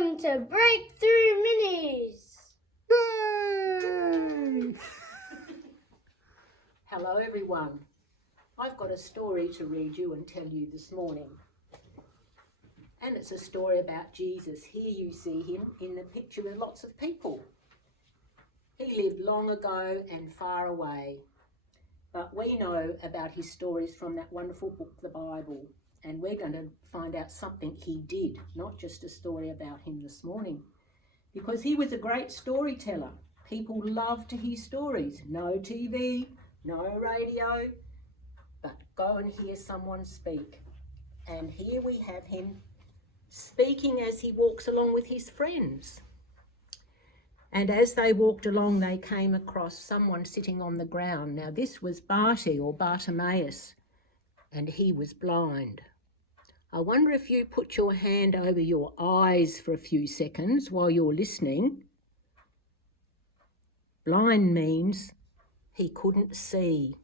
Welcome to Breakthru Minis! Yay! Hello everyone. I've got a story to read you and tell you this morning. And it's a story about Jesus. Here you see him in the picture with lots of people. He lived long ago and far away. But we know about his stories from that wonderful book, the Bible. And we're going to find out something he did, not just a story about him this morning. Because he was a great storyteller. People loved to hear stories. No TV, no radio, but go and hear someone speak. And here we have him speaking as he walks along with his friends. And as they walked along, they came across someone sitting on the ground. Now this was Barty or Bartimaeus, and he was blind. I wonder if you put your hand over your eyes for a few seconds while you're listening. Blind means he couldn't see.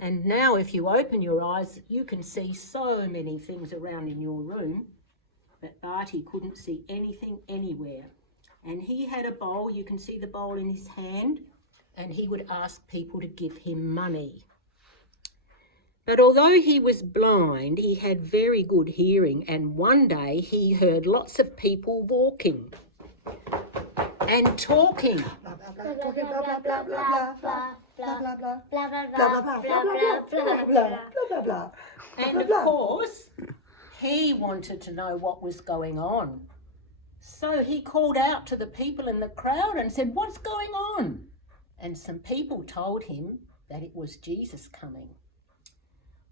And now if you open your eyes, you can see so many things around in your room, but Barty couldn't see anything anywhere. And he had a bowl, you can see the bowl in his hand, and he would ask people to give him money. But although he was blind, he had very good hearing, and one day he heard lots of people walking and talking. And of course, he wanted to know what was going on. So he called out to the people in the crowd and said, "What's going on?" And some people told him that it was Jesus coming.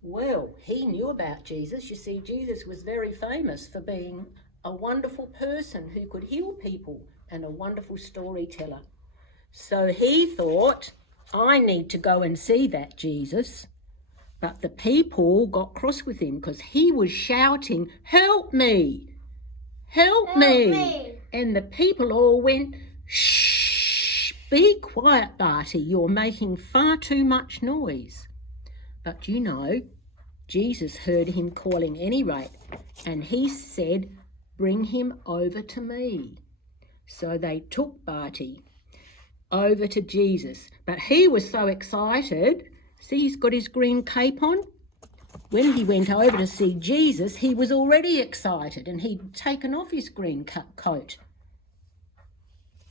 Well, he knew about Jesus. You see, Jesus was very famous for being a wonderful person who could heal people and a wonderful storyteller. So he thought, I need to go and see that Jesus. But the people got cross with him because he was shouting, "Help me! Help me!" And the people all went, "Shh, be quiet, Barty, you're making far too much noise." But you know, Jesus heard him calling anyway, and he said, "Bring him over to me." So they took Barty over to Jesus. But he was so excited. See, he's got his green cape on. When he went over to see Jesus, he was already excited and he'd taken off his green coat.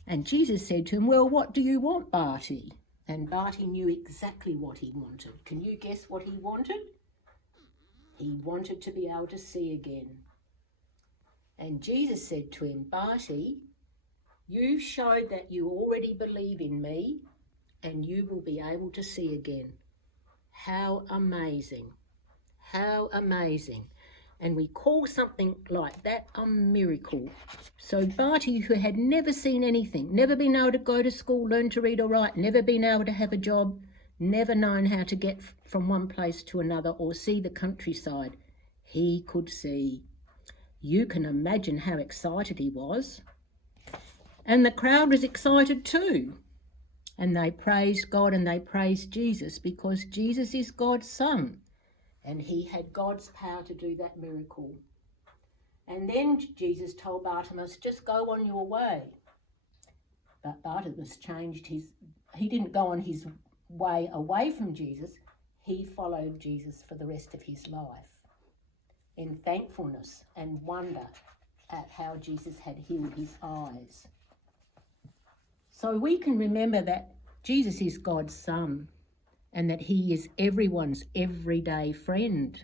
And Jesus said to him, "Well, what do you want, Barty?" And Barty knew exactly what he wanted. Can you guess what he wanted? He wanted to be able to see again. And Jesus said to him, "Barty, you showed that you already believe in me and you will be able to see again." How amazing. How amazing. And we call something like that a miracle. So Barty, who had never seen anything, never been able to go to school, learn to read or write, never been able to have a job, never known how to get from one place to another or see the countryside, he could see. You can imagine how excited he was. And the crowd was excited too. And they praised God and they praised Jesus because Jesus is God's Son. And he had God's power to do that miracle. And then Jesus told Bartimaeus, "Just go on your way." But Bartimaeus he didn't go on his way away from Jesus. He followed Jesus for the rest of his life in thankfulness and wonder at how Jesus had healed his eyes. So we can remember that Jesus is God's Son, and that he is everyone's everyday friend.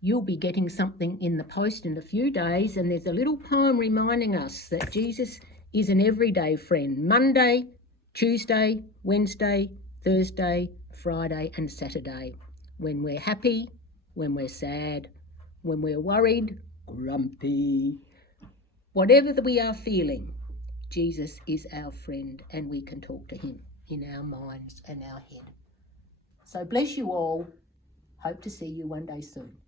You'll be getting something in the post in a few days, and there's a little poem reminding us that Jesus is an everyday friend. Monday, Tuesday, Wednesday, Thursday, Friday and Saturday. When we're happy, when we're sad, when we're worried, grumpy. Whatever that we are feeling, Jesus is our friend and we can talk to him in our minds and our head. So bless you all. Hope to see you one day soon.